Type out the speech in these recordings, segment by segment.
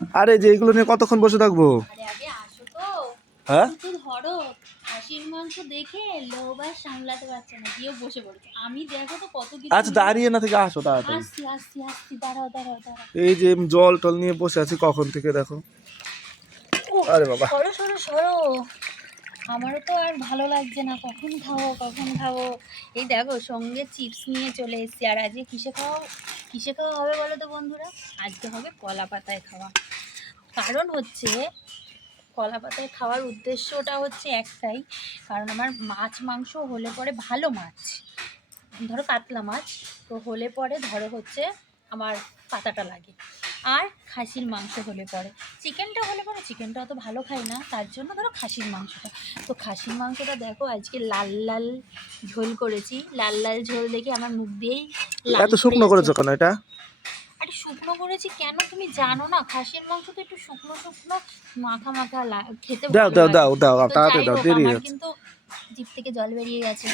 আরে যে এগুলো নিয়ে কতক্ষণ বসে থাকব? আরে আগে আসো তো। হ্যাঁ? ধরো দেখে সামলাতে পারছে না বসে আমি দেখো তো কত কিছু আচ্ছা দাঁড়িয়ে না থেকে আসো তাড়াতাড়ি। আসছি আসছি আসছি দাঁড়াও দাঁড়াও দাঁড়াও। এই যে জল টল নিয়ে বসে আছি কখন থেকে দেখো। আরে বাবা। সরো সরো সরো। আমারও তো আর ভালো লাগছে না। কখন খাব কখন খাব? এই দেখো সঙ্গে চিপস নিয়ে চলে এসেছি। আর আজকে কিসে খাওয়া কিসে খাওয়া হবে বলো তো বন্ধুরা? আজকে হবে কলা পাতায় খাওয়া। কারণ হচ্ছে, কলা পাতায় খাওয়ার উদ্দেশ্যটা হচ্ছে একটাই, কারণ আমার মাছ, মাংস হলে পরে ভালো মাছ। ধরো কাতলা মাছ, তো হলে পরে ধরো হচ্ছে আমার পাতাটা লাগে। আর খাসির মাংস হলে পরে। চিকেনটা হলে পরে চিকেনটা অত ভালো খাই না তার জন্য ধরো খাসির মাংসটা। তো খাসির মাংসটা দেখো আজকে লাল লাল ঝোল করেছি। লাল লাল ঝোল দেখে আমার মুখ দিয়েই এত শুকনো করেছ কেন এটা? আরে শুকনো করেছি কেন তুমি জানো না? খাসির মাংস তো একটু শুকনো শুকনো মাখা মাখা খেতে দাও দাও দাও দাও তাড়াতাড়ি দাও দেরি কিন্তু জিভ থেকে জল বেরিয়ে গেছে।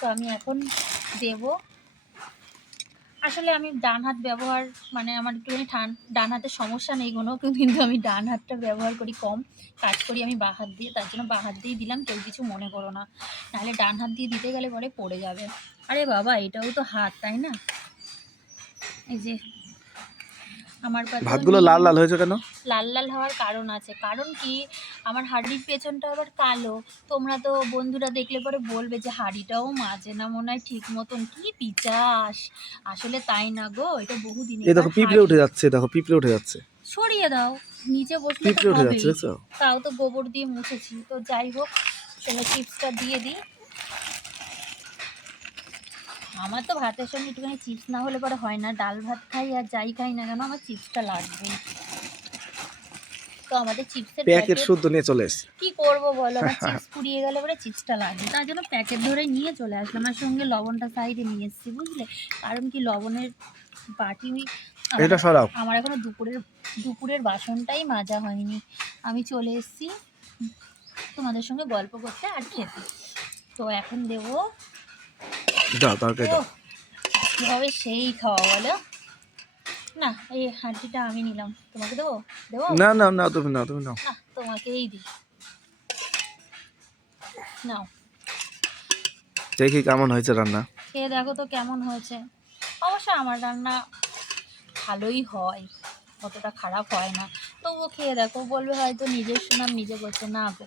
তো আমি এখন দেব আসলে আমি ডান হাত ব্যবহার মানে আমার একটুখানি ঠান, ডান হাতের সমস্যা নেই কোনো, কিন্তু আমি ডান হাতটা ব্যবহার করি কম। কাজ করি আমি বা হাত দিয়ে, তার জন্য বা হাত দিয়েই দিলাম, কেউ কিছু মনে করো না। নাহলে ডান হাত দিয়ে দিতে গেলে পরে পড়ে যাবে। আরে বাবা, এটাও তো হাত, তাই না? এই যে আমার ভাতগুলো লাল লাল হয়েছে কেন? লাল লাল হওয়ার কারণ আছে। কারণ কি? আমার হাড়ির পেছনটা আবার কালো। তোমরা তো বন্ধুরা দেখলে পরে বলবে যে হাড়িটাও মাজে না মনে হয় ঠিক মতন। কি পিচাস! আসলে তাই না গো এটা বহুদিন এই দেখো পিঁপড়ে উঠে যাচ্ছে দেখো পিঁপড়ে উঠে যাচ্ছে। সরিয়ে দাও নিচে বসলে তো পিঁপড়ে উঠে যাচ্ছে তাও তো গোবর দিয়ে মুছেছি। তো যাই হোক চলো চিপসটা দিয়ে দিই। আমার তো ভাতের সঙ্গে একটুখানি চিপস না হলে পরে হয় না। ডাল ভাত খাই আর যাই খাই না কেন আমার চিপসটা লাগবে তো আমাদের চিপসের প্যাকেট শুদ্ধ নিয়ে চলে এসছে। কি করব বলো? আমার চিপস পুড়িয়ে গেলে পরে চিপসটা লাগবে। তার জন্য প্যাকেট ধরে নিয়ে চলে আসলাম। আমার সঙ্গে লবণটা সাইডে নিয়ে এসেছি বুঝলে? কারণ কি লবণের বাটি এটা সরাও। আমার এখনও দুপুরের দুপুরের বাসনটাই মাজা হয়নি। আমি চলে এসেছি তোমাদের সঙ্গে গল্প করতে আর খেতে। তো এখন দেবো দাও তরকারি দাও। কীভাবে সেই খাওয়া বলো? না এই হাঁটিটা আমি নিলাম। তোমাকে দেবো? দেবো? না না না তুমি নাও তুমি নাও। না তোমাকেই দিই। নাও। দেখি কেমন হয়েছে রান্না। খেয়ে দেখো তো কেমন হয়েছে। অবশ্য আমার রান্না ভালোই হয় অতটা খারাপ হয় না। তবুও খেয়ে দেখো বলবে হয়তো নিজের সুনাম নিজে করছে না গো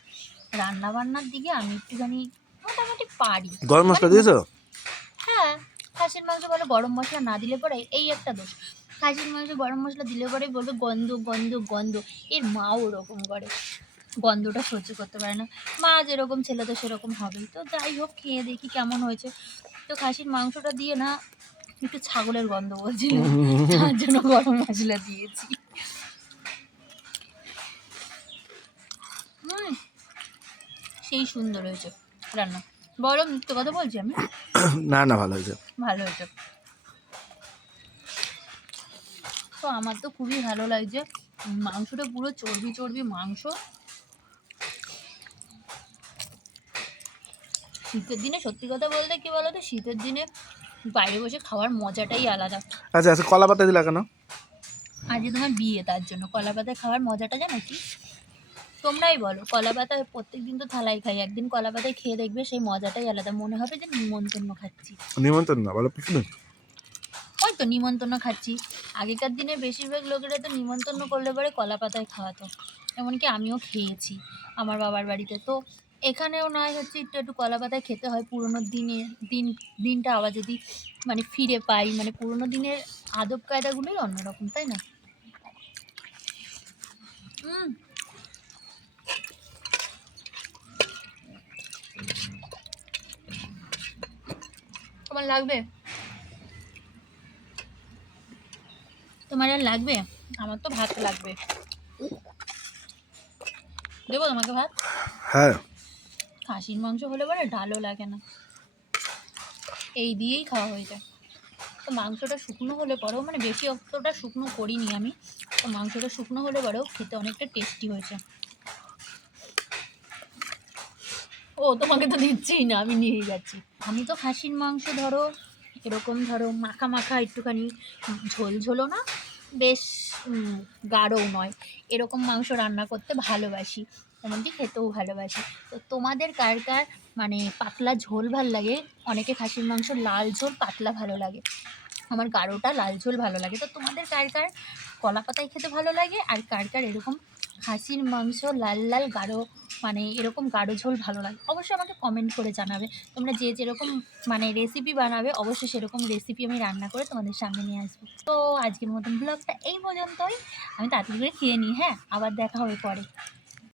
রান্না বান্নার দিকে আমি একটুখানি মোটামুটি পারি। গরম মশলা দিয়েছ? খাসির মাংস বলে, গরম মশলা না দিলে পরে এই একটা দোষ। খাসির মাংস গরম মশলা দিলে পরে বলবে গন্ধ গন্ধ গন্ধ। এর মাও ওরকম করে। গন্ধটা সহ্য করতে পারে না। মা যেরকম, ছেলে তো সেরকম হবেই। তো যাই হোক, খেয়ে দেখি কেমন হয়েছে। তো খাসির মাংসটা দিয়ে না একটু ছাগলের গন্ধ বলছিল। তার জন্য গরম মশলা দিয়েছি। সেই সুন্দর হয়েছে রান্না। বলো, মিথ্যে কথা বলছি আমি? না না ভালো হয়েছে। ভালো হয়েছে। তো আমার তো খুবই ভালো লাগছে। মাংসটা পুরো চর্বি চর্বি মাংস। শীতের দিনে সত্যি কথা বলতে কি বলো তো শীতের দিনে বাইরে বসে খাওয়ার মজাটাই আলাদা। আচ্ছা আচ্ছা কলা পাতা দিলা কেন? আজকে তোমার বিয়ে তার জন্য কলা পাতায় খাওয়ার মজাটা জানো কি? তোমরাই বলো কলা পাতায় প্রত্যেক দিন তো থালাই খাই একদিন কলা পাতায় খেয়ে দেখবে সেই মজাটাই আলাদা। মনে হবে যে নিমন্ত্রণ খাচ্ছি। নিমন্ত্রণ না বলো পিছনে ওই তো নিমন্ত্রণ খাচ্ছি। আগেকার দিনে বেশিরভাগ লোকেরা তো নিমন্ত্রণ করলে পরে কলা পাতায় খাওয়াতো। এমনকি আমিও খেয়েছি আমার বাবার বাড়িতে। তো এখানেও নয় হচ্ছে একটু একটু কলা পাতায় খেতে হয় পুরোনো দিনের দিন দিনটা আবার যদি মানে ফিরে পাই মানে পুরোনো দিনের আদব কায়দাগুলোই অন্যরকম তাই না? হুম। তোমার লাগবে? তোমার আর লাগবে? আমার তো ভাত লাগবে। দেবো তোমাকে ভাত? হ্যাঁ। খাসির মাংস হলে পরে ডালও লাগে না। এই দিয়েই খাওয়া হয়ে যায়। তো মাংসটা শুকনো হলে পরেও মানে বেশি অতটা শুকনো করিনি আমি। তো মাংসটা শুকনো হলে পরেও খেতে অনেকটা টেস্টি হয়েছে। ও, তোমাকে তো দিচ্ছিই না, আমি নিয়ে যাচ্ছি। আমি তো খাসির মাংস ধরো, এরকম ধরো মাখা মাখা একটুখানি ঝোল ঝোলো না, বেশ গাঢ়ও নয়। এরকম মাংস রান্না করতে ভালোবাসি, এমনকি খেতেও ভালোবাসি। তো তোমাদের কার কার মানে পাতলা ঝোল ভালো লাগে? অনেকে খাসির মাংস লাল ঝোল পাতলা ভালো লাগে। আমার গাঢ়টা লাল ঝোল ভালো লাগে। তো তোমাদের কার কার কলা পাতায় খেতে ভালো লাগে? আর কার কার এরকম খাসির মাংস লাল লাল গাঢ় মানে এরকম গাঢ় ঝোল ভালো লাগে? অবশ্যই আমাকে কমেন্ট করে জানাবে। তোমরা যে যেরকম মানে রেসিপি বানাবে, অবশ্যই সেরকম রেসিপি আমি রান্না করে তোমাদের সামনে নিয়ে আসব। তো আজকের মতন ব্লগটা এই পর্যন্তই। আমি তাড়াতাড়ি করে খেয়ে নিই হ্যাঁ? আবার দেখা হবে পরে।